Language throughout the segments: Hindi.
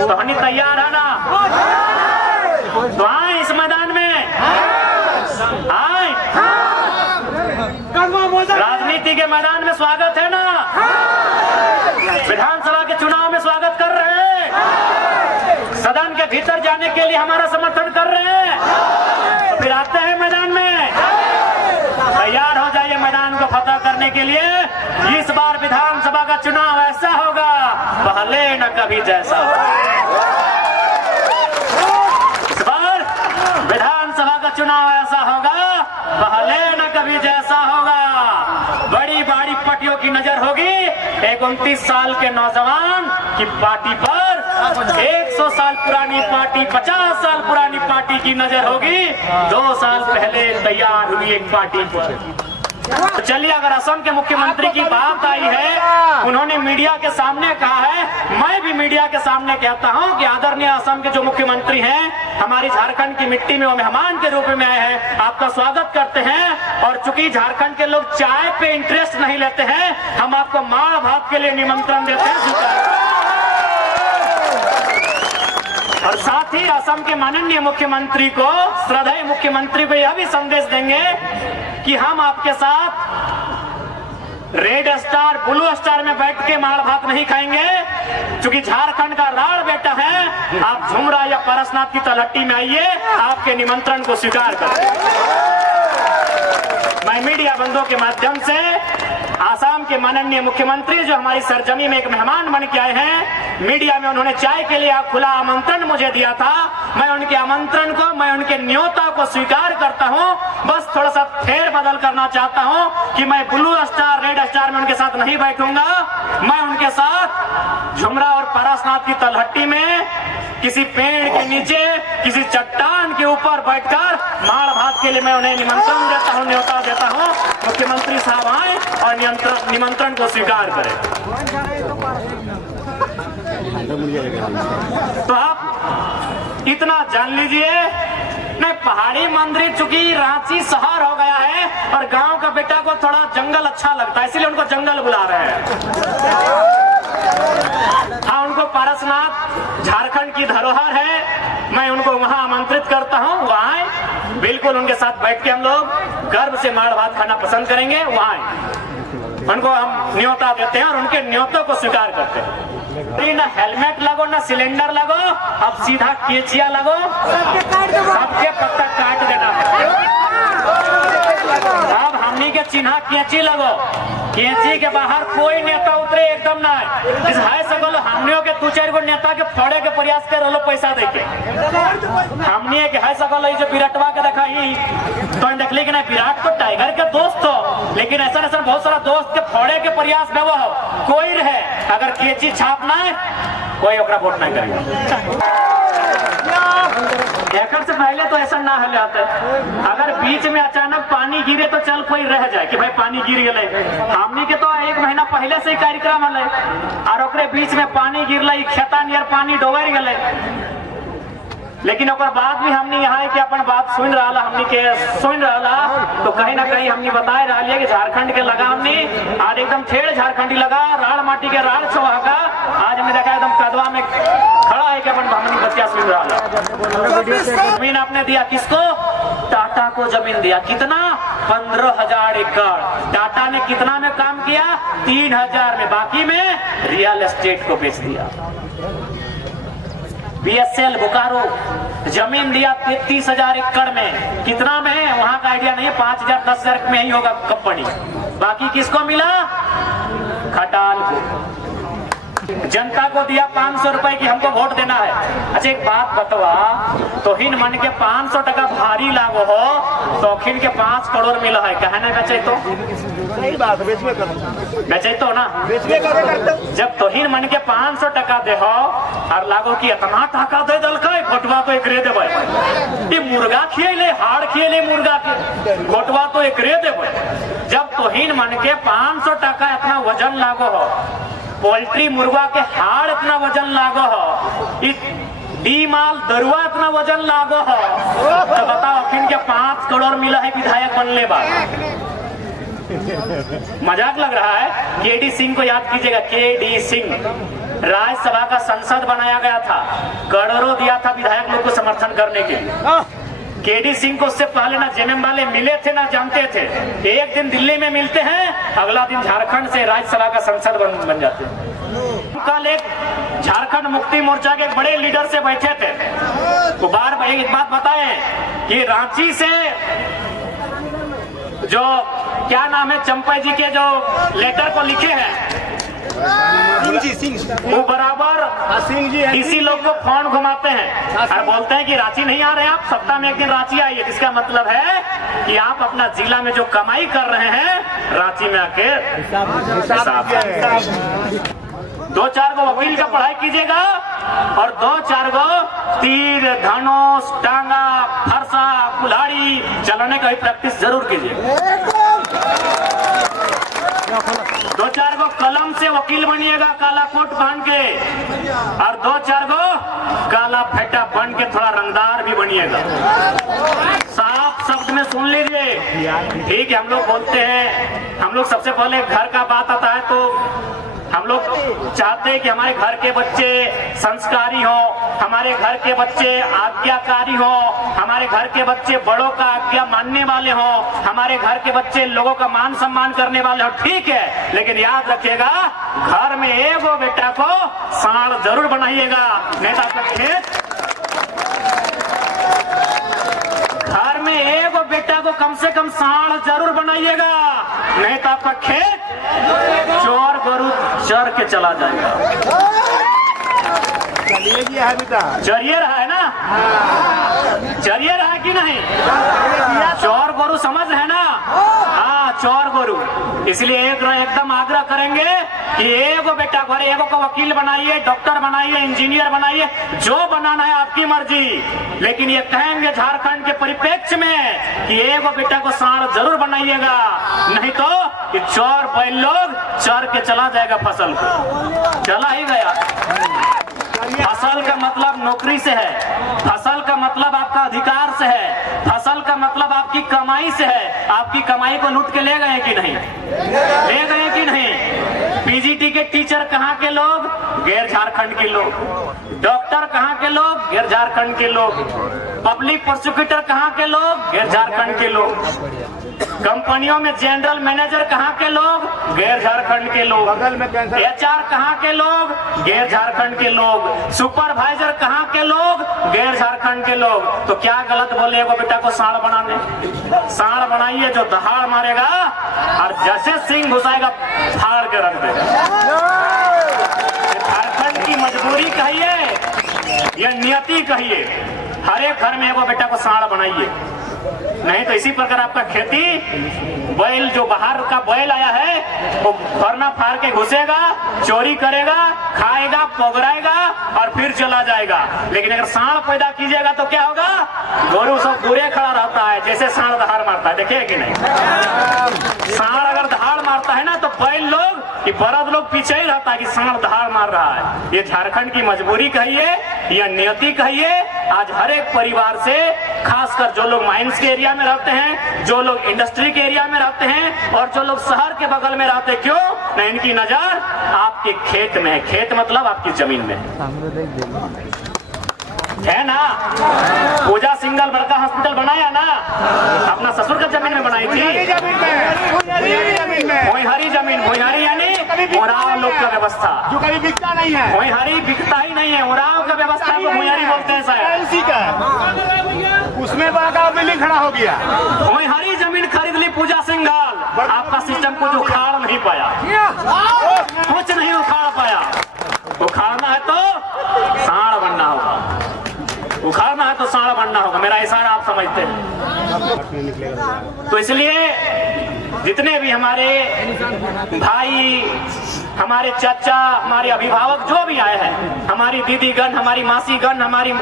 तो हनी तैयार है ना? तो आए इस मैदान में, आए राजनीति के मैदान में स्वागत है ना? विधानसभा के चुनाव में स्वागत कर रहे हैं, सदन के भीतर जाने के लिए हमारा समर्थन कर रहे हैं, तो फिर आते हैं मैदान में। तैयार हो जाइए मैदान को फतह करने के लिए। इस बार विधानसभा का चुनाव ऐसा होगा पहले न कभी जैसा होगा। इस बार विधानसभा का चुनाव ऐसा होगा पहले न कभी जैसा होगा। बड़ी बड़ी पार्टियों की नजर होगी, एक 29 साल के नौजवान की पार्टी पर 100 साल पुरानी पार्टी, 50 साल पुरानी पार्टी की नजर होगी। 2 साल पहले तैयार हुई एक पार्टी पर। तो चलिए, अगर असम के मुख्यमंत्री की बात आई है, उन्होंने मीडिया के सामने कहा है, मैं भी मीडिया के सामने कहता हूं कि आदरणीय असम के जो मुख्यमंत्री हैं, हमारी झारखंड की मिट्टी में वो मेहमान के रूप में आए हैं, आपका स्वागत करते हैं। और चूंकि झारखंड के लोग चाय पे इंटरेस्ट नहीं लेते हैं, हम आपको माड़ भात के लिए निमंत्रण देते हैं। और साथ ही असम के माननीय मुख्यमंत्री को, श्रद्धेय मुख्यमंत्री को यह भी संदेश देंगे कि हम आपके साथ रेड स्टार, ब्लू स्टार में बैठ के माड़ भात नहीं खाएंगे। क्योंकि झारखंड का राड़ बेटा है, आप झुमरा या पारसनाथ की तलहटी में आइए, आपके निमंत्रण को स्वीकार करें। मैं मीडिया बंधुओं के माध्यम से आसाम के माननीय मुख्यमंत्री जो हमारी सरजमी में एक मेहमान बन के आए हैं, मीडिया में उन्होंने चाय के लिए खुला आमंत्रण मुझे दिया था, मैं उनके आमंत्रण को, मैं उनके न्योता को स्वीकार करता हूं। बस थोड़ा सा फेर बदल करना चाहता हूं कि मैं ब्लू स्टार, रेड स्टार में उनके साथ नहीं बैठूंगा। मैं उनके साथ झुमरा और पारसनाथ की तलहटी में किसी पेड़ के नीचे, किसी चट्टान के ऊपर बैठकर माड़ भात के लिए मैं उन्हें निमंत्रण देता हूं, न्योता देता हूं। मुख्यमंत्री साहब आए और निमंत्रण को स्वीकार करें। तो आप इतना जान लीजिए, नहीं, पहाड़ी मंदिर चूंकि रांची शहर हो गया है और गांव का बेटा को थोड़ा जंगल अच्छा लगता है, इसलिए उनको जंगल बुला रहे हैं। हाँ, उनको पारसनाथ झारखंड की धरोहर है, मैं उनको वहां आमंत्रित करता हूं, वहां आए, बिल्कुल उनके साथ बैठ के हम लोग गर्व से माड़ भात खाना पसंद करेंगे। वहां उनको हम न्योता देते हैं और उनके न्योतों को स्वीकार करते हैं। ना हेलमेट लगो, ना सिलेंडर लगो, अब सीधा केचिया लगो, सबके पत्ता काट देना है। अब हमनी के चिन्हा केची लगो, केची के बाहर कोई नेता उतरे एकदम ना है सकल। हमनियों के 2-4 गो नेता के फोड़े के प्रयास कर रहे पैसा देके, हमनी के है सकल। जो विराटवा के देखा ही तो देखली कि नहीं, विराट तो टाइगर के दोस्त हो, लेकिन ऐसा ऐसा बहुत सारा दोस्त के फोड़े के प्रयास में वो कोई रहे, अगर केची छापना है कोई ओकरा वोट नहीं करेगा। एकड़ से पहले तो ऐसा ना हल जाता है, अगर बीच में अचानक पानी गिरे तो चल कोई रह जाए कि भाई पानी गिर गए। हमनी के तो 1 महीना पहले से ही कार्यक्रम हल और ओकरे बीच में पानी गिरल, खेता नियर पानी डोबर गए, लेकिन ओकर बाद भी हमने यहाँ के अपन बात सुन रहा, हमनी के सुन रहा, तो कहीं ना कहीं हमने बताए रहा है कि झारखंड के लगा हमने आज एकदम ठेड़ झारखंडी लगा, राड़ माटी के राड़ चौहागा, आज हमने देखा एकदम कदवा में खड़ा है कि अपन हमने बच्चा सुन रहा। जमीन आपने दिया किसको? टाटा को जमीन दिया। कितना? 15,000 एकड़। टाटा ने कितना में काम किया? 3,000 में, बाकी में रियल एस्टेट को बेच दिया। BSL बोकारो जमीन दिया 33,000 एकड़ में, कितना में है वहां का आइडिया नहीं है, 5,000 10,000 में ही होगा कंपनी। बाकी किसको मिला? खटाल को। जनता को दिया 500 रुपए की हमको वोट देना है। अच्छा एक बात बतवा, तोहिन मन के 500 टका भारी लागो हो, तोखिन के 5 करोड़ मिला है, कहने बेचे तो सही बात, बेचे तो ना, जब तोहिन मन के 500 टका दे हो और लागो की इतना टका दे दल घोटवा तो एक रे देवे, ये मुर्गा खिएले, हाड़ खिएले मुर्गा के, घोटवा तो एक रे देवे। जब तोहिन मन के 500 टका इतना वजन लागो हो, पोल्ट्री मुर्गा के हाड़ इतना वजन लागो हो, डी माल दरुआ इतना वजन लागो हो, तो बताओ फिर के 5 करोड़ मिला है विधायक बनने बाद। मजाक लग रहा है? केडी सिंह को याद कीजिएगा, केडी सिंह राज्यसभा का संसद बनाया गया था, करोड़ों दिया था विधायक लोग को समर्थन करने के लिए। केडी सिंह को उससे पहले ना जेएमएम वाले मिले थे ना जानते थे। एक दिन दिल्ली में मिलते हैं, अगला दिन झारखंड से राज्यसभा का संसद बन जाते हैं। कल एक झारखंड मुक्ति मोर्चा के एक बड़े लीडर से बैठे थे, वो बार एक बात बताए कि रांची से जो क्या नाम है चंपई जी के जो लेटर को लिखे हैं वो बराबर सिंह जी इसी लोग को फोन घुमाते हैं और बोलते हैं कि रांची नहीं आ रहे आप, सप्ताह में एक दिन रांची आइए। जिसका मतलब है कि आप अपना जिला में जो कमाई कर रहे हैं रांची में आके हिसाब 2-4 गो वकील का पढ़ाई कीजिएगा और 2-4 गो तीर धनुष टांगा फरसा कुल्हाड़ी चलाने का भी प्रैक्टिस जरूर कीजिए। 2-4 गो कलम से वकील बनिएगा काला कोट पहन के, और 2-4 गो काला फेटा बन के थोड़ा रंगदार भी बनिएगा। साफ शब्द में सुन लीजिए। ठीक है, हम लोग बोलते हैं, हम लोग सबसे पहले घर का बात आता है तो हम लोग चाहते हैं कि हमारे घर के बच्चे संस्कारी हो, हमारे घर के बच्चे आज्ञाकारी हो, हमारे घर के बच्चे बड़ों का आज्ञा मानने वाले हो, हमारे घर के बच्चे लोगों का मान सम्मान करने वाले हो। ठीक है, लेकिन याद रखिएगा घर में एक बेटा को साढ़ जरूर बनाइएगा, नहीं तो आपका खेत। घर में एक बेटा को कम से कम साढ़ जरूर बनाइएगा, नहीं तो आपका खेत चोर गरु चर के चला जाएगा। चरिए रहा है ना, चरिए रहा है कि नहीं? चोर गरु समझ है ना? हाँ, चोर गरु। इसलिए एकदम आग्रह करेंगे कि एगो बेटा घर एगो को वकील बनाइए, डॉक्टर बनाइए, इंजीनियर बनाइए, जो बनाना है आपकी मर्जी। लेकिन ये कहेंगे झारखंड के परिप्रेक्ष्य में कि एगो बेटा को साढ़ जरूर बनाइएगा, नहीं तो ये चोर बैल लोग चर के चला जाएगा फसल को। चला ही गया। फसल का मतलब नौकरी से है, फसल का मतलब आपका अधिकार से है, फसल का मतलब आपकी कमाई से है। आपकी कमाई को लूट के ले गए कि नहीं? ले गए कि नहीं? पीजीटी के टीचर कहाँ के लोग? गैर झारखंड के लोग। डॉक्टर कहाँ के लोग? गैर झारखंड के लोग। पब्लिक प्रोसिक्यूटर कहाँ के लोग? गैर झारखंड के लोग। कंपनियों में जनरल मैनेजर कहाँ के लोग? गैर झारखंड के लोग। एचआर कहाँ के लोग? गैर झारखंड के लोग। सुपरवाइजर कहाँ के लोग? गैर झारखंड के लोग। तो क्या गलत बोले वो बेटा को साढ़ बनाने? साढ़ बनाइए जो दहाड़ मारेगा और जैसे सिंह घुसाएगा फाड़ के रख देगा। झारखंड की मजबूरी कहिए या नियति कहिए, हर एक घर में एगो बेटा को साढ़ बनाइए, नहीं तो इसी प्रकार आपका खेती बैल जो बाहर का बैल आया है वो फरना फाड़ के घुसेगा, चोरी करेगा, खाएगा, पोगराएगा और फिर चला जाएगा। लेकिन अगर सांड पैदा कीजिएगा तो क्या होगा? गोरू सब दूरे खड़ा रहता है, जैसे सांड दहाड़ मारता है, देखिए कि नहीं? सांड अगर दहाड़ मारता है ना तो बैल लोग कि बरद लोग पीछे ही रहता है कि सांड दहाड़ मार रहा है। ये झारखंड की मजबूरी कहिए या नियति कहिए। आज हर एक परिवार से, खासकर जो लोग माइंस के एरिया में रहते हैं, जो लोग इंडस्ट्री के एरिया में रहते हैं और जो लोग शहर के बगल में रहते हैं, क्यों न इनकी नजर आपके खेत में है। खेत मतलब आपकी जमीन में है ना। पूजा सिंगल बड़का हॉस्पिटल बनाया ना, अपना ससुर का जमीन में बनाई थी। भोईहारी जमीन, भोईहारी यानी उराव लोग का व्यवस्था, जो कभी बिकता नहीं है। भोईहारी बिकता ही नहीं है, उराव का व्यवस्था को भोईहारी बोलते हैं शायद। उसी का उसमें बड़ा बिल्डिंग खड़ा हो गया। भोईहारी जमीन खरीद ली पूजा सिंगल, आपका सिस्टम कुछ उखाड़ नहीं पाया, कुछ नहीं उखाड़ पाया। उखाड़ना है तो सांड बनना होगा, उखाड़ना है तो सांड बनना होगा। मेरा इशारा आप समझते हैं। तो इसलिए जितने भी हमारे भाई, हमारे चाचा, हमारे अभिभावक जो भी आए हैं, हमारी दीदीगण, हमारी मासीगण, हमारी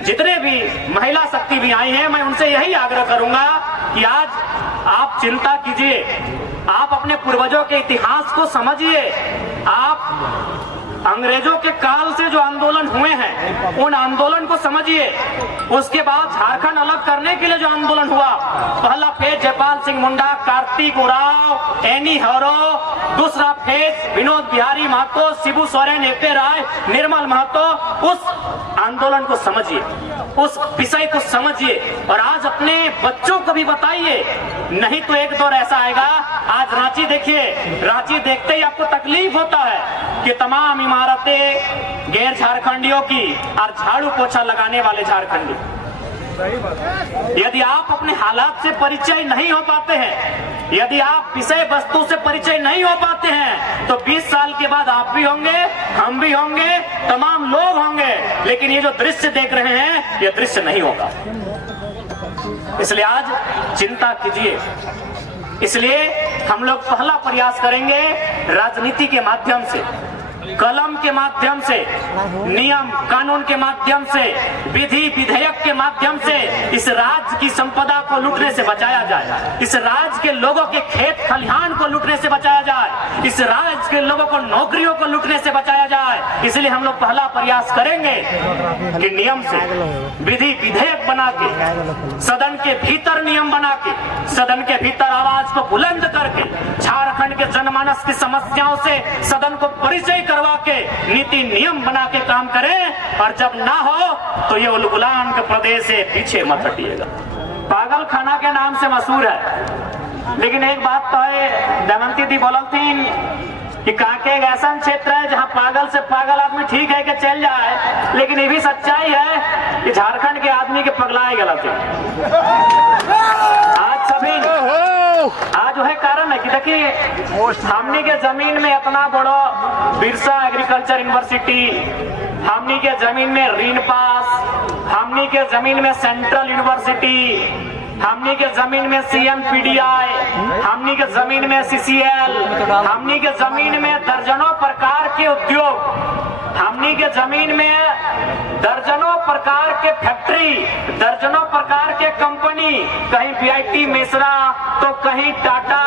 जितने भी महिला शक्ति भी आई हैं, मैं उनसे यही आग्रह करूंगा कि आज आप चिंता कीजिए, आप अपने पूर्वजों के इतिहास को समझिए, आप अंग्रेजों के काल से जो आंदोलन हुए हैं उन आंदोलन को समझिए। उसके बाद झारखंड अलग करने के लिए जो आंदोलन हुआ, पहला फेज जयपाल सिंह मुंडा, कार्तिक उरांव, एनी हरो, दूसरा फेज विनोद बिहारी महतो, शिबू सोरेन, एके राय, निर्मल महतो। उस आंदोलन को समझिए, उस विषय को समझिए और आज अपने बच्चों को भी बताइए, नहीं तो एक दौर ऐसा आएगा। आज रांची देखिए, रांची देखते ही आपको तकलीफ होता है कि तमाम इमारतें गैर झारखंडियों की और झाड़ू पोछा लगाने वाले झारखंडी। यदि आप अपने हालात से परिचय नहीं हो पाते हैं, यदि आप विषय वस्तु से परिचय नहीं हो पाते हैं, तो 20 साल के बाद आप भी होंगे, हम भी होंगे, तमाम लोग होंगे, लेकिन ये जो दृश्य देख रहे हैं ये दृश्य नहीं होगा। इसलिए आज चिंता कीजिए। इसलिए हम लोग पहला प्रयास करेंगे राजनीति के माध्यम से, कलम के माध्यम से, नियम कानून के माध्यम से, विधि विधेयक के माध्यम से इस राज्य की संपदा को लूटने से बचाया जाए, इस राज्य के लोगों के खेत खलिहान को लूटने से बचाया जाए, इस राज्य के लोगों को नौकरियों को लूटने से बचाया जाए। इसलिए हम लोग पहला प्रयास करेंगे कि नियम से विधि विधेयक बना के, सदन के भीतर नियम बना के, सदन के भीतर आवाज को बुलंद करके झारखंड के जनमानस की समस्याओं से सदन को परिचय करवा के नीति नियम बना के काम करें। और जब ना हो तो ये उलगुलान के प्रदेश से पीछे मत हटिएगा। पागल खाना के नाम से मशहूर है, लेकिन एक बात तो है, दमयंती दी बोलल थी कि कांके एक ऐसा क्षेत्र है जहां पागल से पागल आदमी ठीक है कि चल जाए, लेकिन ये भी सच्चाई है कि झारखंड के आदमी के पगलाए गलत है। आज सभी आज जो है कारण है कि देखिए, हमनी के जमीन में इतना बड़ा बिरसा एग्रीकल्चर यूनिवर्सिटी, हमनी के जमीन में रीन पास, हमनी के जमीन में सेंट्रल यूनिवर्सिटी, हमनी के जमीन में CMPDI, हमनी के जमीन में CCL, हमनी के जमीन में दर्जनों प्रकार के उद्योग, हमनी के जमीन में दर्जनों प्रकार के फैक्ट्री, दर्जनों प्रकार के कंपनी, कहीं BIT मिश्रा तो कहीं टाटा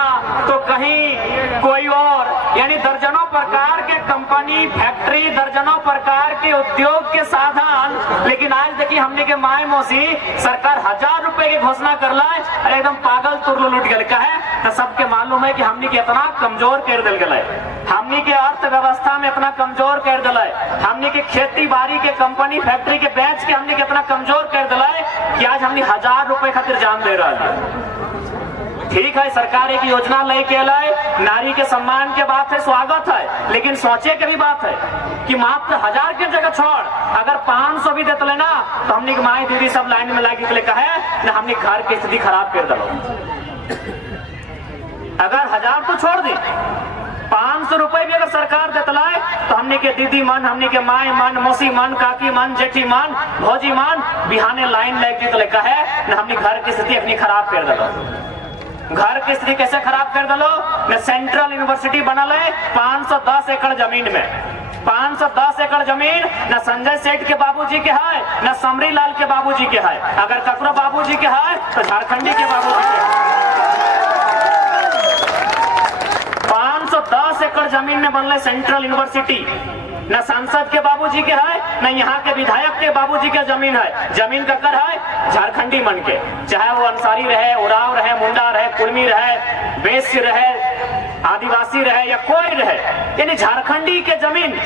तो कहीं कोई और, यानी दर्जनों प्रकार के कंपनी, फैक्ट्री, दर्जनों प्रकार के उद्योग के साधन। लेकिन आज देखिए हमने के माए मौसी सरकार 1000 रुपए की घोषणा कर ला, अरे एकदम पागल तुरलू लुट गए। कहे तो सबके मालूम है कि हमने के इतना कमजोर कर दिल गए, हमने के अर्थव्यवस्था में इतना कमजोर कर दिला, हमने के खेती बाड़ी के कंपनी फैक्ट्री के बेच के हमने कितना कमजोर कर दिला कि आज हमने 1000 रुपए खातिर जान दे रहा है। ठीक है, सरकार एक योजना लेके लाए, नारी के सम्मान के बात है, स्वागत है, लेकिन सोचे के भी बात है कि मात्र 1000 की जगह छोड़ अगर 500 भी देते लेना तो हमने माई दीदी सब लाइन में लगी के कहे ना, हमने घर की स्थिति खराब कर दलो। अगर 1000 तो छोड़ दी, 500 रुपए भी अगर सरकार देतलाए तो हमने के दीदी मन, हमने के माए मन, मौसी मन, काकी मन, जेठी मन, भौजी मन बिहाने लाइन लगी तो कहे ना, हमने घर की स्थिति अपनी खराब कर दलो। घर की स्थिति कैसे खराब कर दलो न, सेंट्रल यूनिवर्सिटी बनल है 510 एकड़ जमीन में, 510 एकड़ जमीन न संजय सेठ के बाबूजी के है, न समरी लाल के बाबूजी के है, अगर ककरो बाबूजी के है तो झारखंडी के बाबूजी के है। 510 एकड़ जमीन में बनल सेंट्रल यूनिवर्सिटी, न सांसद के बाबूजी के है, न यहाँ के विधायक के बाबूजी के जमीन है। जमीन ककर है झारखंडी मन के, चाहे वो अंसारी रहे, उराव रहे, मुंडा रहे, कुर्मी रहे, वैश्य रहे, आदिवासी रहे या कोई रहे, यानी झारखंडी के जमीन।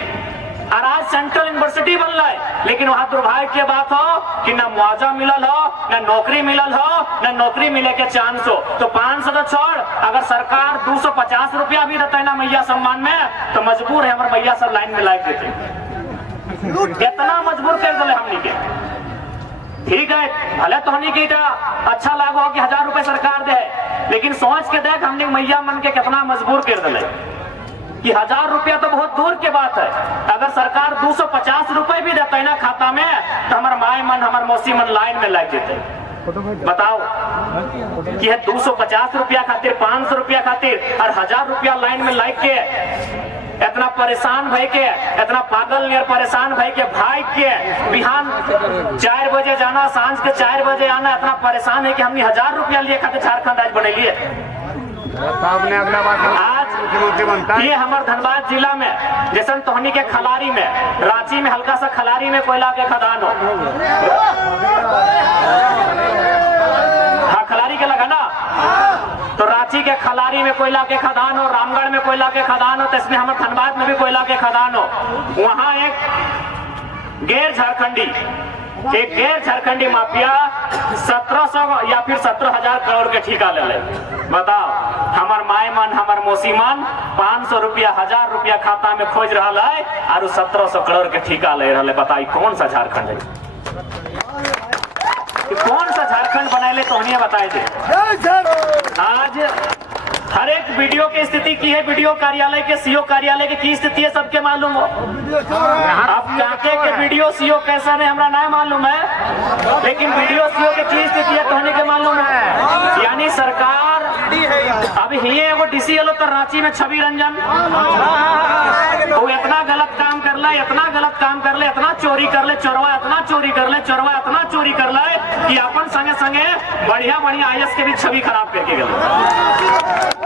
और आज सेंट्रल यूनिवर्सिटी बन रहा है, लेकिन वहां दुर्भाग्य की बात हो कि न मुआवजा मिलल हो, न नौकरी मिलल हो, न नौकरी मिले के चांस हो। तो 500 तो छोड़, अगर सरकार 250 रुपया भी देता है ना मैया सम्मान में, तो मजबूर है हमारे मैया सब लाइन में लाइक देते। इतना मजबूर कर दिले हमने के। ठीक है, भले तो हमने की अच्छा लागो कि 1000 रुपए सरकार दे, लेकिन सोच के देख हमने मैया मन के कितना मजबूर कर दिले कि 1000 रुपया तो बहुत दूर की बात है। अगर सरकार 250 रुपए भी देता है ना खाता में, तो हमारे माए मन, हमारे मौसी मन लाइन में लग देते। बताओ कि 250 रुपया खातिर, 500 रुपया खातिर और 1000 रुपया लाइन में लग के इतना परेशान भई के, इतना पागल नियर परेशान भई के, भाई के बिहान 4 बजे जाना, सांझ के 4 बजे आना, इतना परेशान है कि हमने 1000 रुपया लिए खातिर झारखंड आज बने लिए। अगला बात आज मुख्यमंत्री बनता है। ये हमारे धनबाद जिला में जैसे तोहनी के खलारी में, रांची में हल्का सा खलारी में कोयला के खदान हो, हाँ खलारी के लगा ना, तो रांची के खलारी में कोयला के खदान हो, रामगढ़ में कोयला के खदान हो, तो इसमें हमारे धनबाद में भी कोयला के खदान हो। वहां एक गैर झारखंडी माफिया 1700 या फिर 17,000 करोड़ के ठेका ले ले। बताओ, हमार माय मन, हमार मौसी मन 500 रुपया, 1000 रुपया खाता में खोज रहा है और 1700 करोड़ के ठेका ले रहा है। बताई कौन सा झारखंड है, कौन सा झारखंड बनाए तो उन्हें बताए थे। आज हर एक वीडियो की स्थिति की है, वीडियो कार्यालय के सीओ कार्यालय की स्थिति है, सबके मालूम हो। अब काके के वीडियो सीओ कैसा है हमरा नहीं मालूम है, लेकिन वीडियो सीओ की स्थिति है तो होने के मालूम है। यानी सरकार अभी ये वो डीसीएल तो रांची में छवि रंजन, वो इतना गलत काम कर ले, इतना गलत काम कर ले, इतना चोरी कर ले, चोरवा इतना चोरी कर ले, चोरवा इतना चोरी कर ले कि अपन संगे संगे बढ़िया बढ़िया आईएएस के भी छवि खराब करके गए।